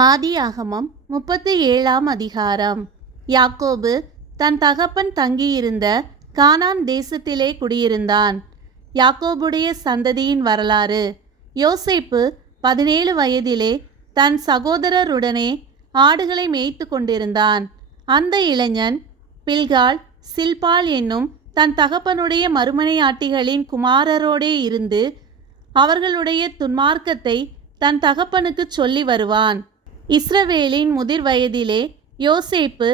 ஆதியாகமம் 37ஆம் அதிகாரம். யாக்கோபு தன் தகப்பன் தங்கியிருந்த கானான் தேசத்திலே குடியிருந்தான். யாக்கோபுடைய சந்ததியின் வரலாறு. யோசேப்பு 17 வயதிலே தன் சகோதரருடனே ஆடுகளை மேய்த்து கொண்டிருந்தான். அந்த இளைஞன் பில்காள் சில்பாள் என்னும் தன் தகப்பனுடைய மறுமனையாட்டிகளின் குமாரரோடே இருந்து அவர்களுடைய துன்மார்க்கத்தை தன் தகப்பனுக்கு சொல்லி வருவான். இஸ்ரவேலின் முதிர் வயதிலே யோசேப்பு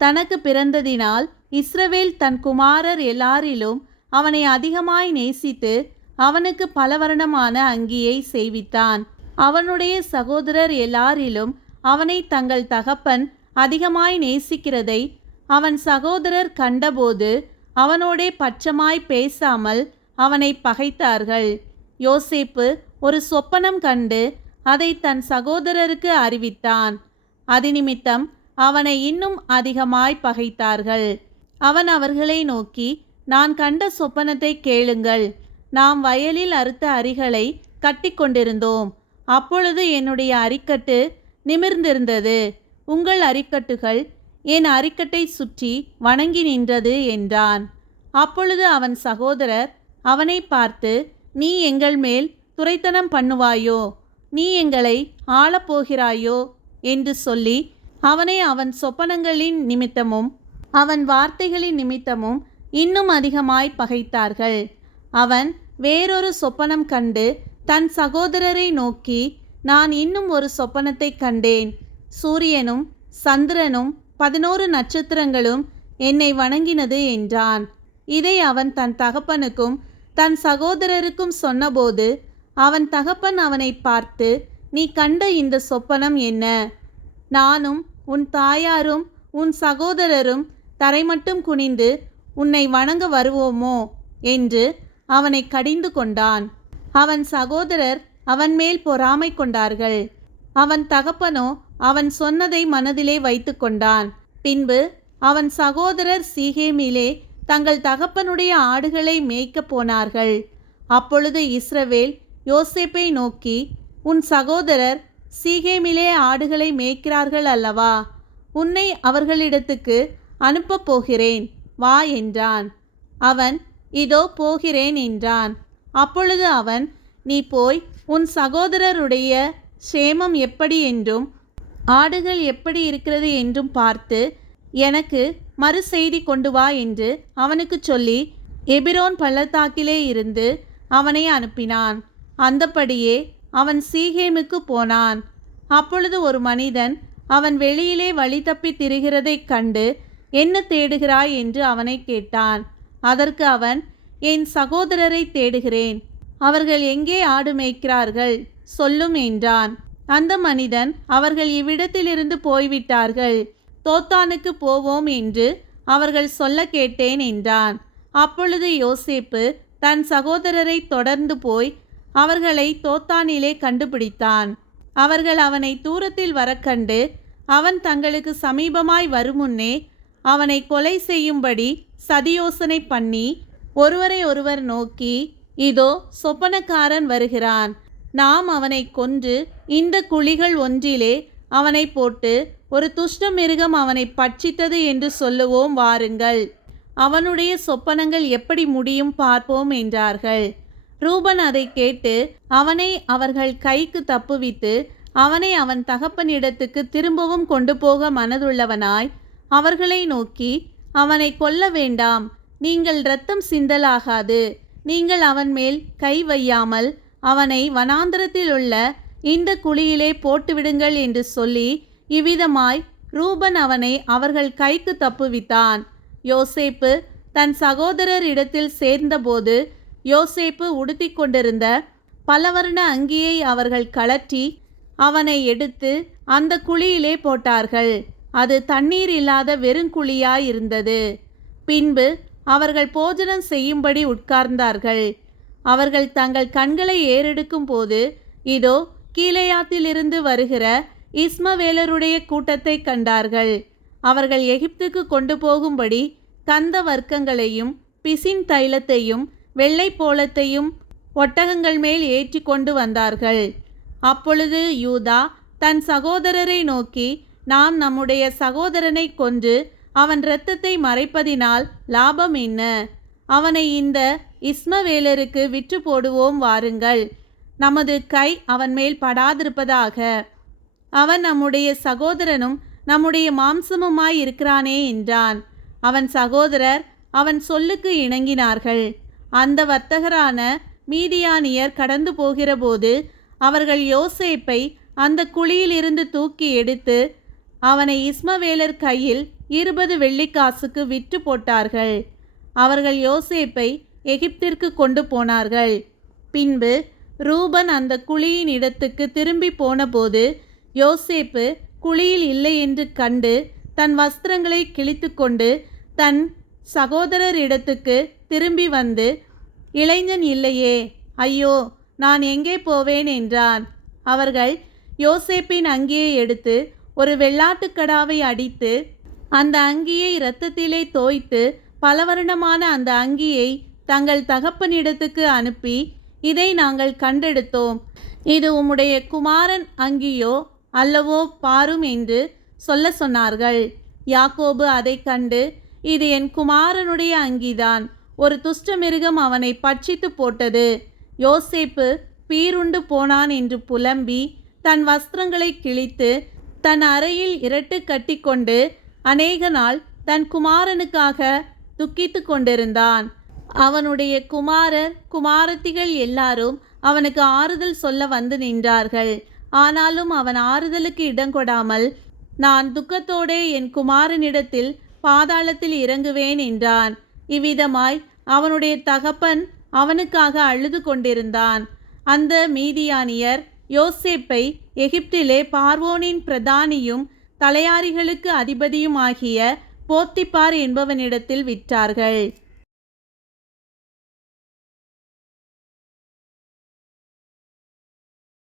தனக்கு பிறந்ததினால் இஸ்ரவேல் தன் குமாரர் எல்லாரிலும் அவனை அதிகமாய் நேசித்து அவனுக்கு பலவர்ணமான அங்கியை செய்வித்தான். அவனுடைய சகோதரர் எல்லாரிலும் அவனை தங்கள் தகப்பன் அதிகமாய் நேசிக்கிறதை அவன் சகோதரர் கண்டபோது அவனோடே பட்சமாய் பேசாமல் அவனை பகைத்தார்கள். யோசேப்பு ஒரு சொப்பனம் கண்டு அதை தன் சகோதரருக்கு அறிவித்தான். அது நிமித்தம் அவனை இன்னும் அதிகமாய் பகைத்தார்கள். அவன் அவர்களை நோக்கி, நான் கண்ட சொப்பனத்தை கேளுங்கள். நாம் வயலில் அறுத்த அரிகளை கட்டி கொண்டிருந்தோம். அப்பொழுது என்னுடைய அரிக்கட்டு நிமிர்ந்திருந்தது. உங்கள் அரிக்கட்டுகள் என் அரிக்கட்டை சுற்றி வணங்கி நின்றது என்றான். அப்பொழுது அவன் சகோதரர் அவனை பார்த்து, நீ எங்கள் மேல் துரைத்தனம் பண்ணுவாயோ, நீ எங்களை ஆளப்போகிறாயோ என்று சொல்லி அவனை அவன் சொப்பனங்களின் நிமித்தமும் அவன் வார்த்தைகளின் நிமித்தமும் இன்னும் அதிகமாய் பகைத்தார்கள். அவன் வேறொரு சொப்பனம் கண்டு தன் சகோதரரை நோக்கி, நான் இன்னும் ஒரு சொப்பனத்தை கண்டேன். சூரியனும் சந்திரனும் 11 நட்சத்திரங்களும் என்னை வணங்கினது என்றான். இதை அவன் தன் தகப்பனுக்கும் தன் சகோதரருக்கும் சொன்னபோது அவன் தகப்பன் அவனை பார்த்து, நீ கண்ட இந்த சொப்பனம் என்ன? நானும் உன் தாயாரும் உன் சகோதரரும் தரைமட்டும் குனிந்து உன்னை வணங்க வருவோமோ என்று அவனை கடிந்து கொண்டான். அவன் சகோதரர் அவன் மேல் பொறாமை கொண்டார்கள். அவன் தகப்பனோ அவன் சொன்னதை மனதிலே வைத்து கொண்டான். பின்பு அவன் சகோதரர் சீகேமிலே தங்கள் தகப்பனுடைய ஆடுகளை மேய்க்கப் போனார்கள். அப்பொழுது இஸ்ரவேல் யோசேப்பை நோக்கி, உன் சகோதரர் சீகேமிலே ஆடுகளை மேய்க்கிறார்கள் அல்லவா? உன்னை அவர்களிடத்துக்கு அனுப்பப் போகிறேன், வா என்றான். அவன், இதோ போகிறேன் என்றான். அப்பொழுது அவன், நீ போய் உன் சகோதரருடைய சேமம் எப்படி என்றும் ஆடுகள் எப்படி இருக்கிறது என்றும் பார்த்து எனக்கு மறு செய்தி கொண்டு வா என்று அவனுக்கு சொல்லி எபிரோன் பள்ளத்தாக்கிலே இருந்து அவனை அனுப்பினான். அந்தப்படியே அவன் சீகேமுக்கு போனான். அப்பொழுது ஒரு மனிதன் அவன் வெளியிலே வழி தப்பி திரிகிறதைக் கண்டு, என்ன தேடுகிறாய் என்று அவனை கேட்டான். அதற்கு அவன், என் சகோதரரை தேடுகிறேன். அவர்கள் எங்கே ஆடு மேய்க்கிறார்கள் சொல்லும் என்றான். அந்த மனிதன், அவர்கள் இவ்விடத்திலிருந்து போய்விட்டார்கள், தோத்தானுக்கு போவோம் என்று அவர்கள் சொல்ல கேட்டேன் என்றான். அப்பொழுது யோசேப்பு தன் சகோதரரை தொடர்ந்து போய் அவர்களை தோத்தானிலே கண்டுபிடித்தான். அவர்கள் அவனை தூரத்தில் வரக்கண்டு அவன் தங்களுக்கு சமீபமாய் வருமுன்னே அவனை கொலை செய்யும்படி சதியோசனை பண்ணி ஒருவரை ஒருவர் நோக்கி, இதோ சொப்பனக்காரன் வருகிறான், நாம் அவனை கொன்று இந்த குழிகள் ஒன்றிலே அவனை போட்டு ஒரு துஷ்ட மிருகம் அவனை பட்சித்தது என்று சொல்லுவோம், வாருங்கள், அவனுடைய சொப்பனங்கள் எப்படி முடியும் பார்ப்போம் என்றார்கள். ரூபன் அதை கேட்டு அவனை அவர்கள் கைக்கு தப்புவித்து அவனை அவன் தகப்பனிடத்துக்கு திரும்பவும் கொண்டு போக மனதுள்ளவனாய் அவர்களை நோக்கி, அவனை கொல்ல வேண்டாம், நீங்கள் இரத்தம் சிந்தலாகாது, நீங்கள் அவன் மேல் கை வையாமல் அவனை வனாந்தரத்தில் உள்ள இந்த குழியிலே போட்டுவிடுங்கள் என்று சொல்லி இவ்விதமாய் ரூபன் அவனை அவர்கள் கைக்கு தப்புவித்தான். யோசேப்பு தன் சகோதரர் இடத்தில் சேர்ந்தபோது யோசேப்பு உடுத்தி கொண்டிருந்த பலவர்ண அங்கியை அவர்கள் கழற்றி அவனை எடுத்து அந்த குழியிலே போட்டார்கள். அது தண்ணீர் இல்லாத வெறுங்குழியாயிருந்தது. பின்பு அவர்கள் போஜனம் செய்யும்படி உட்கார்ந்தார்கள். அவர்கள் தங்கள் கண்களை ஏறெடுக்கும் போது இதோ கீலேயாத்திலிருந்து வருகிற இஸ்மவேலருடைய கூட்டத்தை கண்டார்கள். அவர்கள் எகிப்துக்கு கொண்டு போகும்படி கந்த வர்க்கங்களையும் பிசின் தைலத்தையும் வெள்ளை போலத்தையும் ஒட்டகங்கள் மேல் ஏற்றி கொண்டு வந்தார்கள். அப்பொழுது யூதா தன் சகோதரரை நோக்கி, நாம் நம்முடைய சகோதரனை கொன்று அவன் இரத்தத்தை மறைப்பதினால் லாபம் என்ன? அவனை இந்த இஸ்மவேலருக்கு விற்று போடுவோம் வாருங்கள், நமது கை அவன் மேல் படாதிருப்பதாக. அவன் நம்முடைய சகோதரனும் நம்முடைய மாம்சமுமாய் இருக்கிறானே என்றான். அவன் சகோதரர் அவன் சொல்லுக்கு இணங்கினார்கள். அந்த வர்த்தகரான மீதியானியர் கடந்து போகிறபோது அவர்கள் யோசேப்பை அந்த குழியிலிருந்து தூக்கி எடுத்து அவனை இஸ்மவேலர் கையில் 20 வெள்ளிக்காசுக்கு விற்று போட்டார்கள். அவர்கள் யோசேப்பை எகிப்திற்கு கொண்டு போனார்கள். பின்பு ரூபன் அந்த குழியின் இடத்துக்கு திரும்பி போனபோது யோசேப்பு குழியில் இல்லை என்று கண்டு தன் வஸ்திரங்களை கிழித்து கொண்டு தன் சகோதரர் இடத்துக்கு திரும்பி வந்து, இளைஞன் இல்லையே, ஐயோ, நான் எங்கே போவேன் என்றான். அவர்கள் யோசேப்பின் அங்கியை எடுத்து ஒரு வெள்ளாட்டுக்கடாவை அடித்து அந்த அங்கியை இரத்தத்திலே தோய்த்து பலவர்ணமான அந்த அங்கியை தங்கள் தகப்பனிடத்துக்கு அனுப்பி, இதை நாங்கள் கண்டெடுத்தோம், இது உம்முடைய குமாரன் அங்கியோ அல்லவோ பாரும் என்று சொல்ல சொன்னார்கள். யாக்கோபு அதை கண்டு, இது என் குமாரனுடைய அங்கிதான், ஒரு துஷ்ட மிருகம் அவனை பட்சித்து போட்டது, யோசேப்பு பீருண்டு போனான் என்று புலம்பி தன் வஸ்திரங்களை கிழித்து தன் அறையில் இரட்டு கட்டி கொண்டு அநேக நாள் தன் குமாரனுக்காக துக்கித்து கொண்டிருந்தான். அவனுடைய குமாரர் குமாரத்திகள் எல்லாரும் அவனுக்கு ஆறுதல் சொல்ல வந்து நின்றார்கள். ஆனாலும் அவன் ஆறுதலுக்கு இடங்கொடாமல், நான் துக்கத்தோடே என் குமாரனிடத்தில் பாதாளத்தில் இறங்குவேன் என்றான். இவ்விதமாய் அவனுடைய தகப்பன் அவனுக்காக அழுது கொண்டிருந்தான். அந்த மீதியானியர் யோசேப்பை எகிப்திலே பார்வோனின் பிரதானியும் தலையாரிகளுக்கு அதிபதியும் ஆகிய போத்திபார் என்பவனிடத்தில் விற்றார்கள்.